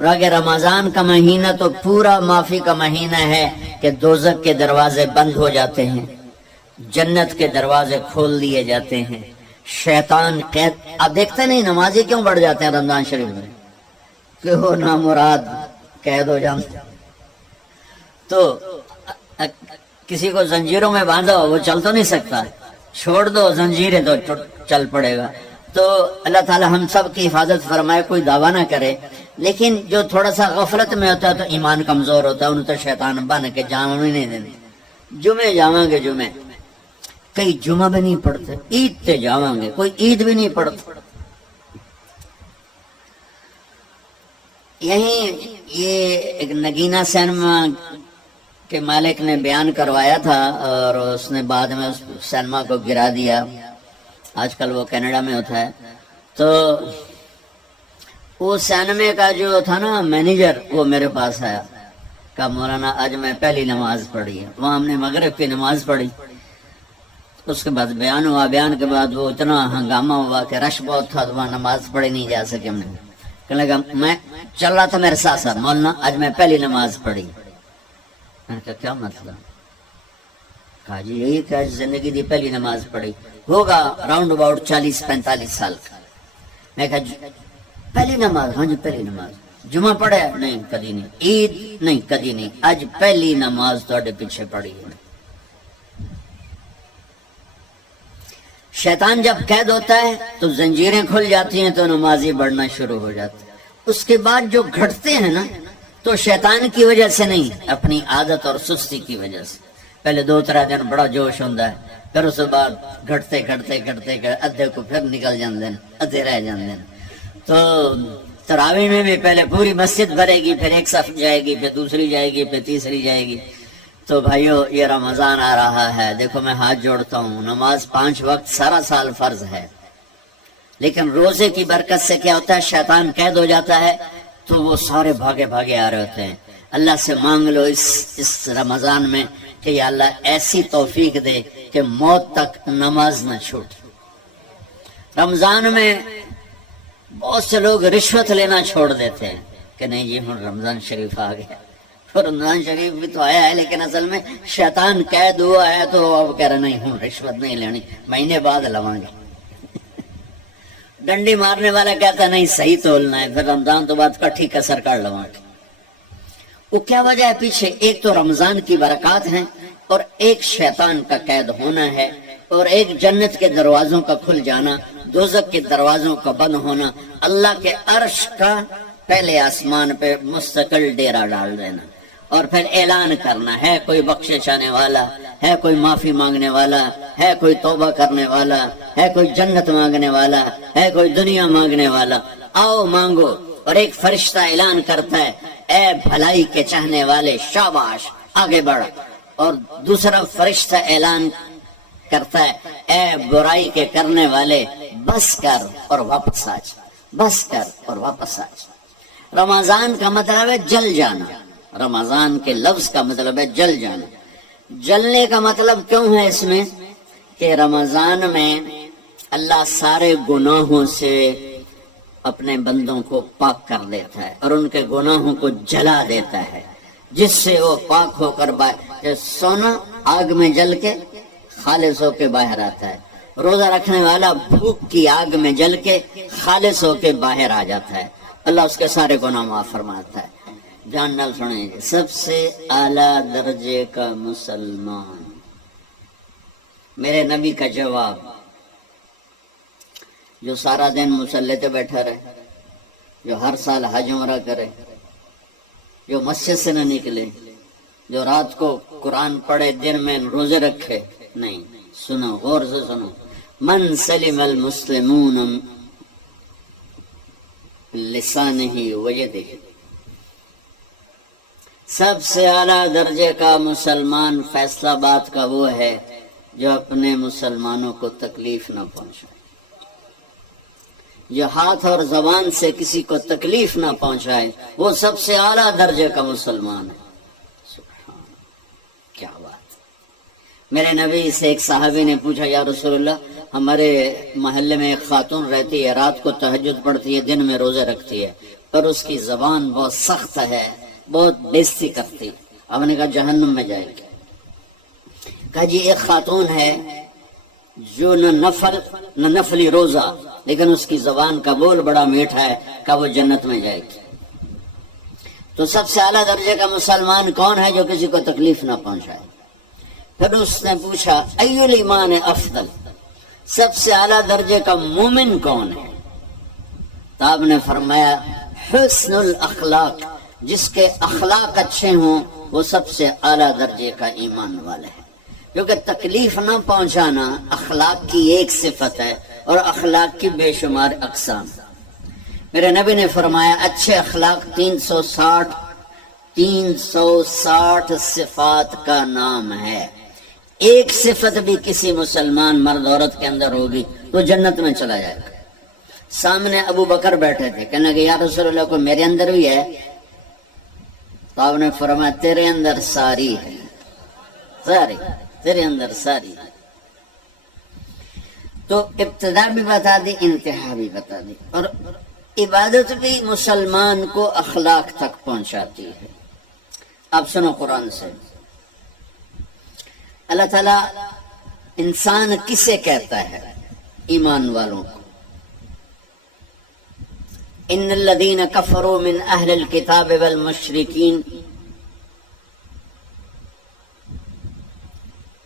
اور اگر رمضان کا مہینہ تو پورا معافی کا مہینہ ہے کہ دوزخ کے دروازے بند ہو جاتے ہیں، جنت کے دروازے کھول دیے جاتے ہیں، شیطان قید. آپ دیکھتے نہیں نمازی کیوں بڑھ جاتے ہیں رمضان شریف میں؟ کہ وہ نامراد قید ہو جاتے. تو کسی کو زنجیروں میں باندھو وہ چل تو نہیں سکتا، چھوڑ دو زنجیریں تو چل پڑے گا. تو اللہ تعالی ہم سب کی حفاظت فرمائے. کوئی دعویٰ نہ کرے، لیکن جو تھوڑا سا غفلت میں ہوتا ہے تو ایمان کمزور ہوتا ہے، انہوں تو شیطان بن کے جامع بھی نہیں دینے. جمعے جاواں گے، جمعے کئی جمعہ بھی نہیں پڑھتے، عید تے جاواں گے، کوئی عید بھی نہیں پڑھتا. یہیں یہ ایک نگینہ سینما کے مالک نے بیان کروایا تھا اور اس نے بعد میں اس سینما کو گرا دیا. آج کل وہ کینیڈا میں ہوتا ہے. تو وہ سینمے کا جو تھا نا مینیجر، وہ میرے پاس آیا، کہا مولانا آج میں پہلی نماز پڑھی ہے. وہاں ہم نے مغرب کی نماز پڑھی. اس کے بعد بیان ہوا، بیان کے بعد وہ اتنا ہنگامہ ہوا کہ رش بہت تھا، تو وہاں نماز پڑھی نہیں جا سکے. ہم نے کہنے لگا میں چل رہا تھا میرے ساتھ ساتھ، مولانا آج میں پہلی نماز پڑھی. میں نے کہا کیا مطلب؟ کہا جی یہی کہ زندگی دی پہلی نماز پڑھی. ہوگا راؤنڈ اباؤٹ 40-45 سال کا. میں کہا پہلی نماز؟ ہاں جی پہلی نماز. جمعہ پڑھے؟ نہیں کدی نہیں. عید؟ نہیں کدی نہیں. آج پہلی نماز تھوڑے پیچھے پڑھی ہے. شیطان جب قید ہوتا ہے تو زنجیریں کھل جاتی ہیں تو نمازی بڑھنا شروع ہو جاتا ہے. اس کے بعد جو گھٹتے ہیں نا تو شیطان کی وجہ سے نہیں، اپنی عادت اور سستی کی وجہ سے. پہلے 2-3 دن بڑا جوش ہوتا ہے، پھر اس کے بعد گھٹتے ادھے کو پھر نکل جاندے ہیں، ادھے رہ جاندے ہیں. تو تراویح میں بھی پہلے پوری مسجد بھرے گی، پھر ایک صف جائے گی، پھر دوسری جائے گی، پھر تیسری جائے گی. تو بھائیو یہ رمضان آ رہا ہے، دیکھو میں ہاتھ جوڑتا ہوں، نماز 5 وقت سارا سال فرض ہے، لیکن روزے کی برکت سے کیا ہوتا ہے؟ شیطان قید ہو جاتا ہے تو وہ سارے بھاگے آ رہے ہوتے ہیں. اللہ سے مانگ لو اس رمضان میں کہ یا اللہ ایسی توفیق دے کہ موت تک نماز نہ چھوٹ. رمضان میں بہت سے لوگ رشوت لینا چھوڑ دیتے ہیں کہ نہیں جی ہوں رمضان شریف آ گیا. رمضان شریف بھی تو آیا ہے، لیکن اصل میں شیطان قید ہوا ہے تو اب کہہ رہے نہیں ہوں رشوت نہیں لینی، مہینے بعد لواں گے. ڈنڈی مارنے والا کہتا نہیں صحیح تولنا ہے، پھر رمضان تو بعد کٹھی کسر کر لواں گے. وہ کیا وجہ ہے پیچھے؟ ایک تو رمضان کی برکات ہیں، اور ایک شیطان کا قید ہونا ہے، اور ایک جنت کے دروازوں کا کھل جانا، دوزخ کے دروازوں کا بند ہونا، اللہ کے عرش کا پہلے آسمان پہ مستقل ڈیرا ڈال دینا، اور پھر اعلان کرنا ہے کوئی بخشش آنے والا ہے، کوئی معافی مانگنے والا ہے، کوئی توبہ کرنے والا ہے، کوئی جنت مانگنے والا ہے، کوئی دنیا مانگنے والا، آؤ مانگو. اور ایک فرشتہ اعلان کرتا ہے اے بھلائی کے چاہنے والے شاباش آگے بڑھ، اور دوسرا فرشتہ اعلان کرتا ہے اے برائی کے کرنے والے بس کر اور واپس آ جا، بس کر اور واپس آ جا. رمضان کا مطلب ہے جل جانا، رمضان کے لفظ کا مطلب ہے جل جانا. جلنے کا مطلب کیوں ہے اس میں؟ کہ رمضان میں اللہ سارے گناہوں سے اپنے بندوں کو پاک کر دیتا ہے اور ان کے گناہوں کو جلا دیتا ہے، جس سے وہ پاک ہو کر سونا آگ میں جل کے خالص ہو کے باہر آتا ہے. روزہ رکھنے والا بھوک کی آگ میں جل کے خالص ہو کے باہر آ جاتا ہے، اللہ اس کے سارے گناہ معاف فرماتا ہے. جان نال سنیں گے، سب سے اعلیٰ درجے کا مسلمان، میرے نبی کا جواب، جو سارا دن مصلی پہ بیٹھا رہے، جو ہر سال حج عمرہ کرے، جو مسجد سے نہ نکلے، جو رات کو قرآن پڑھے، دن میں روزے رکھے. نہیں، سنو غور سے سنو، من سلم المسلمون لسانہ ویدہ، سب سے اعلیٰ درجے کا مسلمان فیصلہ بات کا وہ ہے جو اپنے مسلمانوں کو تکلیف نہ پہنچائے، جو ہاتھ اور زبان سے کسی کو تکلیف نہ پہنچائے، وہ سب سے اعلیٰ درجے کا مسلمان ہے. سبحان کیا بات. میرے نبی سے ایک صحابی نے پوچھا یا رسول اللہ ہمارے محلے میں ایک خاتون رہتی ہے، رات کو تہجد پڑھتی ہے، دن میں روزے رکھتی ہے، اور اس کی زبان بہت سخت ہے، بہت بےزتی کرتی. آپ نے کہا جہنم میں جائے گی. کہا جی ایک خاتون ہے جو نہ نفلی روزہ، لیکن اس کی زبان کا بول بڑا میٹھا ہے، کہ وہ جنت میں جائے گی. تو سب سے اعلیٰ درجے کا مسلمان کون ہے جو کسی کو تکلیف نہ پہنچائے؟ پھر اس نے پوچھا ای الایمان افضل، سب سے اعلیٰ درجے کا مومن کون ہے؟ تو آپ نے فرمایا حسن الاخلاق، جس کے اخلاق اچھے ہوں وہ سب سے اعلیٰ درجے کا ایمان والا ہے. کیونکہ تکلیف نہ پہنچانا اخلاق کی ایک صفت ہے، اور اخلاق کی بے شمار اقسام. میرے نبی نے فرمایا اچھے اخلاق 360 صفات کا نام ہے. ایک صفت بھی کسی مسلمان مرد عورت کے اندر ہوگی تو جنت میں چلا جائے گا. سامنے ابو بکر بیٹھے تھے، کہنے کہ یا رسول اللہ کو میرے اندر بھی ہے؟ تو آپ نے فرمایا تیرے اندر ساری ہے، ساری تیرے اندر ساری. تو ابتدا بھی بتا دی، انتہا بھی بتا دی. اور عبادت بھی مسلمان کو اخلاق تک پہنچاتی ہے. آپ سنو قرآن سے، اللہ تعالیٰ انسان کسے کہتا ہے؟ ایمان والوں کو. ان الذین کفروا من اہل الکتاب والمشرکین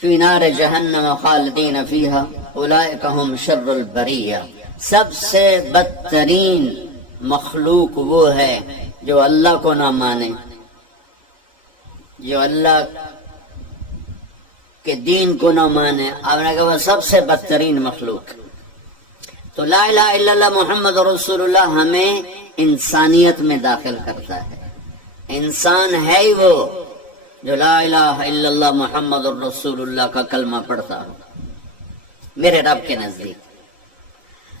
فی نار جہنم خالدین فیہا اولئک ہم شر البریہ. سب سے بدترین مخلوق وہ ہے جو اللہ کو نہ مانے، جو اللہ کے دین کو نہ مانے. آپ نے کہا وہ سب سے بدترین مخلوق. تو لا الہ الا اللہ محمد رسول اللہ ہمیں انسانیت میں داخل کرتا ہے. انسان ہے ہی وہ جو لا الہ الا اللہ محمد رسول اللہ کا کلمہ پڑھتا ہو میرے رب کے نزدیک.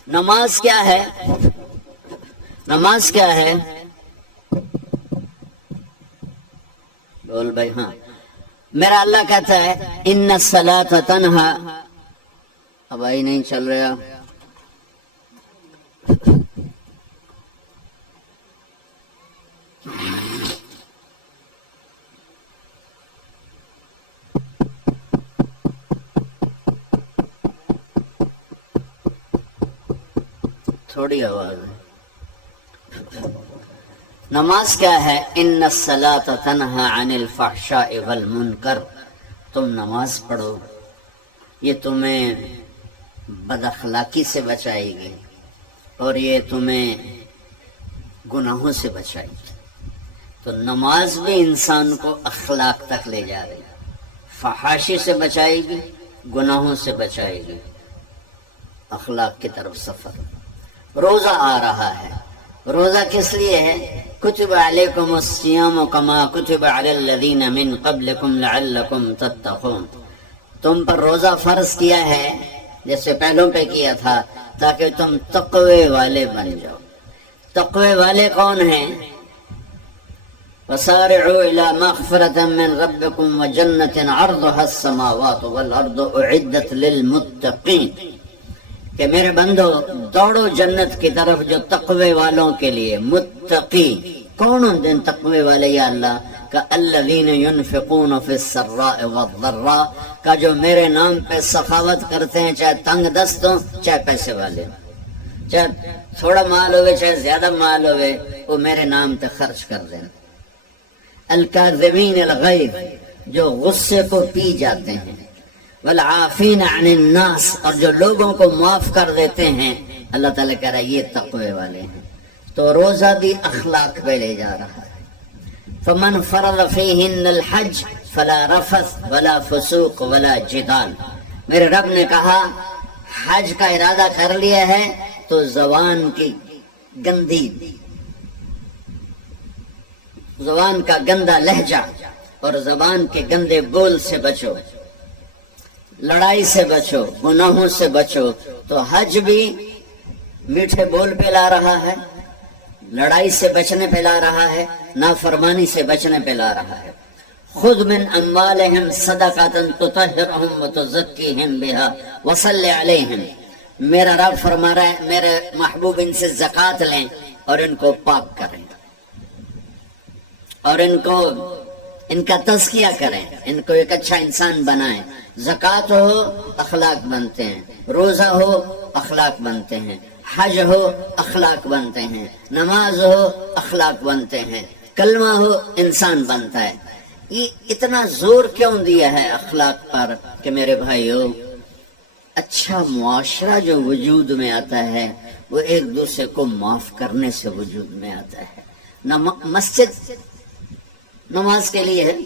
نماز کیا ہے؟ نماز کیا ہے؟ بول بھائی. ہاں، میرا اللہ کہتا ہے ان الصلاۃ تنہا. اب آئی نہیں چل رہا. تھوڑی آواز ہے. نماز کیا ہے؟ ان الصلاۃ تنہا عن الفحشاء والمنکر. تم نماز پڑھو، یہ تمہیں بد اخلاقی سے بچائے گی اور یہ تمہیں گناہوں سے بچائے گی. تو نماز بھی انسان کو اخلاق تک لے جا رہی ہے. فحاشی سے بچائے گی، گناہوں سے بچائے گی، اخلاق کی طرف سفر. روزہ آ رہا ہے. روزہ کس لیے ہے؟ کتب علیکم الصیام کما کتب علی الذین من قبلکم لعلکم تتقون. تم پر روزہ فرض کیا ہے جیسے پہلوں پہ کیا تھا تاکہ تم تقوی والے بن جاؤ. تقوی والے کون ہیں؟ وسارعوا الی مغفرۃ من ربکم وجنۃ عرضها السماوات والارض اعدت للمتقین. کہ میرے بندو دوڑو جنت کی طرف جو تقوی والوں کے لیے. متقی کون ہیں تقوی والے یا اللہ؟ کہ الذین ينفقون فی السراء والضراء، کا جو میرے نام پہ سخاوت کرتے ہیں، چاہے تنگ دست ہوں چاہے پیسے والے ہوں، چاہے تھوڑا مال ہوئے چاہے زیادہ مال ہوئے، وہ میرے نام پہ خرچ کر دیں. الکاظمین الغیظ، جو غصے کو پی جاتے ہیں. والعافین عن الناس، اور جو لوگوں کو معاف کر دیتے ہیں. اللہ تعالیٰ کہہ رہا ہے یہ تقوی والے ہیں. تو روزہ بھی اخلاق پہ لے جا رہا ہے. فمن فرض فیہن الحج فلا رفث ولا فسوق ولا جدال. میرے رب نے کہا حج کا ارادہ کر لیا ہے تو زبان کی گندی، زبان کا گندا لہجہ اور زبان کے گندے بول سے بچو، لڑائی سے بچو، گناہوں سے بچو. تو حج بھی میٹھے بول پہ لا رہا ہے، لڑائی سے بچنے پہ لا رہا ہے، نافرمانی سے بچنے پہ لا رہا ہے. خذ من اموالہم صدقۃ تطہرہم وتزکیہم بہا وصلی علیہم. میرا رب فرما رہا ہے میرے محبوب ان سے زکوٰۃ لیں اور ان کو پاک کریں اور ان کا تزکیہ کریں، ان کو ایک اچھا انسان بنائیں۔ زکوٰۃ ہو اخلاق بنتے ہیں، روزہ ہو اخلاق بنتے ہیں، حج ہو اخلاق بنتے ہیں، نماز ہو اخلاق بنتے ہیں، کلمہ ہو انسان بنتا ہے۔ یہ اتنا زور کیوں دیا ہے اخلاق پر کہ میرے بھائیو، اچھا معاشرہ جو وجود میں آتا ہے وہ ایک دوسرے کو معاف کرنے سے وجود میں آتا ہے۔ مسجد نماز کے لیے ہے،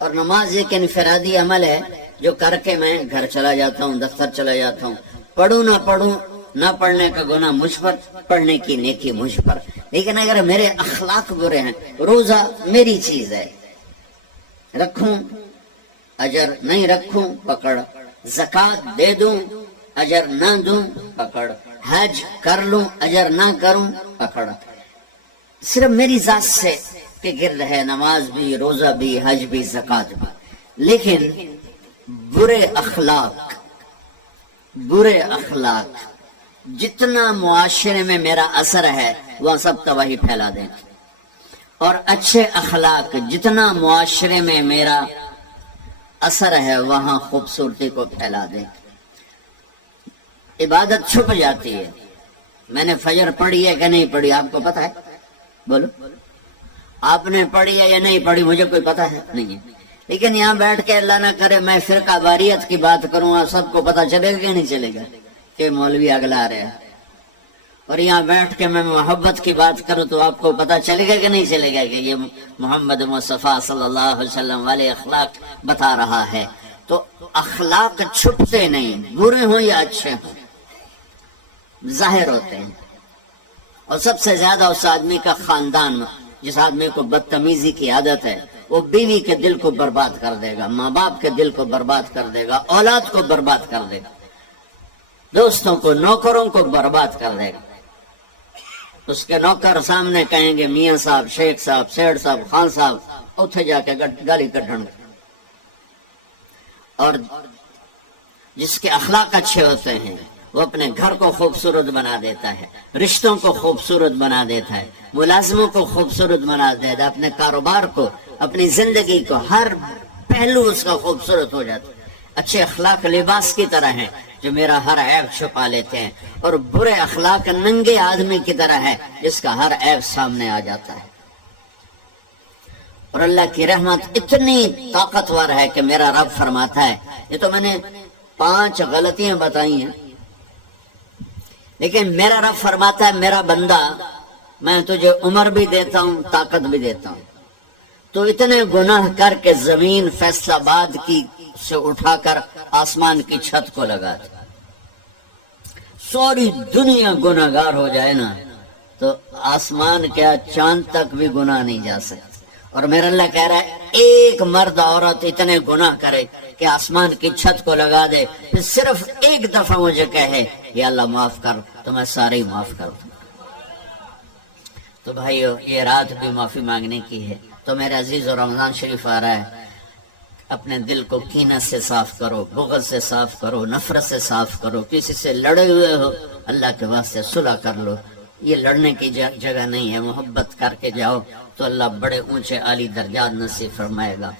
اور نماز ایک انفرادی عمل ہے جو کر کے میں گھر چلا جاتا ہوں، دفتر چلا جاتا ہوں، پڑھوں نہ پڑھوں، نہ پڑھنے کا گناہ مجھ پر، پڑھنے کی نیکی مجھ پر۔ لیکن اگر میرے اخلاق برے ہیں، روزہ میری چیز ہے، رکھوں اجر، نہیں رکھوں پکڑ، زکوٰۃ دے دوں اجر نہ دوں پکڑ، حج کر لوں اجر نہ کروں پکڑ، صرف میری ذات سے کے گرد ہے، نماز بھی، روزہ بھی، حج بھی، زکوٰۃ بھی۔ لیکن برے اخلاق جتنا معاشرے میں میرا اثر ہے وہ سب تباہی پھیلا دیں، اور اچھے اخلاق جتنا معاشرے میں میرا اثر ہے وہاں خوبصورتی کو پھیلا دیں۔ عبادت چھپ جاتی ہے۔ میں نے فجر پڑھی ہے کہ نہیں پڑھی آپ کو پتا ہے؟ بولو، آپ نے پڑھی ہے یا نہیں پڑھی؟ مجھے کوئی پتا ہے نہیں ہے۔ لیکن یہاں بیٹھ کے اللہ نہ کرے میں فرقہ واریت کی بات کروں گا، سب کو پتا چلے گا کہ نہیں چلے گا کہ مولوی اگلا رہے ہیں؟ اور یہاں بیٹھ کے میں محبت کی بات کروں تو آپ کو پتا چلے گا کہ نہیں چلے گا کہ یہ محمد مصطفیٰ صلی اللہ علیہ وسلم والے اخلاق بتا رہا ہے؟ تو اخلاق چھپتے نہیں، برے ہوں یا اچھے ہوں، ظاہر ہوتے ہیں۔ اور سب سے زیادہ اس آدمی کا خاندان، جس آدمی کو بدتمیزی کی عادت ہے، وہ بیوی کے دل کو برباد کر دے گا، ماں باپ کے دل کو برباد کر دے گا، اولاد کو برباد کر دے گا، دوستوں کو، نوکروں کو برباد کر دے گا۔ اس کے نوکر سامنے کہیں گے میاں صاحب، شیخ صاحب، سیٹھ صاحب، خان صاحب، اتھے جا کے گالی کٹن۔ اور جس کے اخلاق اچھے ہوتے ہیں وہ اپنے گھر کو خوبصورت بنا دیتا ہے، رشتوں کو خوبصورت بنا دیتا ہے، ملازموں کو خوبصورت بنا دیتا ہے، اپنے کاروبار کو، اپنی زندگی کو، ہر پہلو اس کا خوبصورت ہو جاتا ہے۔ اچھے اخلاق لباس کی طرح ہیں جو میرا ہر عیب چھپا لیتے ہیں، اور برے اخلاق ننگے آدمی کی طرح ہے جس کا ہر عیب سامنے آ جاتا ہے۔ اور اللہ کی رحمت اتنی طاقتور ہے کہ میرا رب فرماتا ہے، یہ تو میں نے 5 غلطیاں بتائی ہیں، لیکن میرا رب فرماتا ہے میرا بندہ میں تجھے عمر بھی دیتا ہوں، طاقت بھی دیتا ہوں، تو اتنے گناہ کر کے زمین فیصل آباد کی سے اٹھا کر آسمان کی چھت کو لگا دے، ساری دنیا گناہ گار ہو جائے نا تو آسمان کیا چاند تک بھی گناہ نہیں جا سکتے۔ اور میرا اللہ کہہ رہا ہے ایک مرد عورت اتنے گناہ کرے کہ آسمان کی چھت کو لگا دے، پھر صرف ایک دفعہ مجھے کہے یا اللہ معاف کر، تو میں سارے ہی معاف کر دوں۔ تو بھائیو یہ رات بھی معافی مانگنے کی ہے۔ تو میرے عزیز و رمضان شریف آ رہا ہے، اپنے دل کو کینہ سے صاف کرو، بغض سے صاف کرو، نفرت سے صاف کرو، کسی سے لڑے ہوئے ہو اللہ کے واسطے صلح کر لو۔ یہ لڑنے کی جگہ نہیں ہے، محبت کر کے جاؤ تو اللہ بڑے اونچے عالی درجات نصیب فرمائے گا۔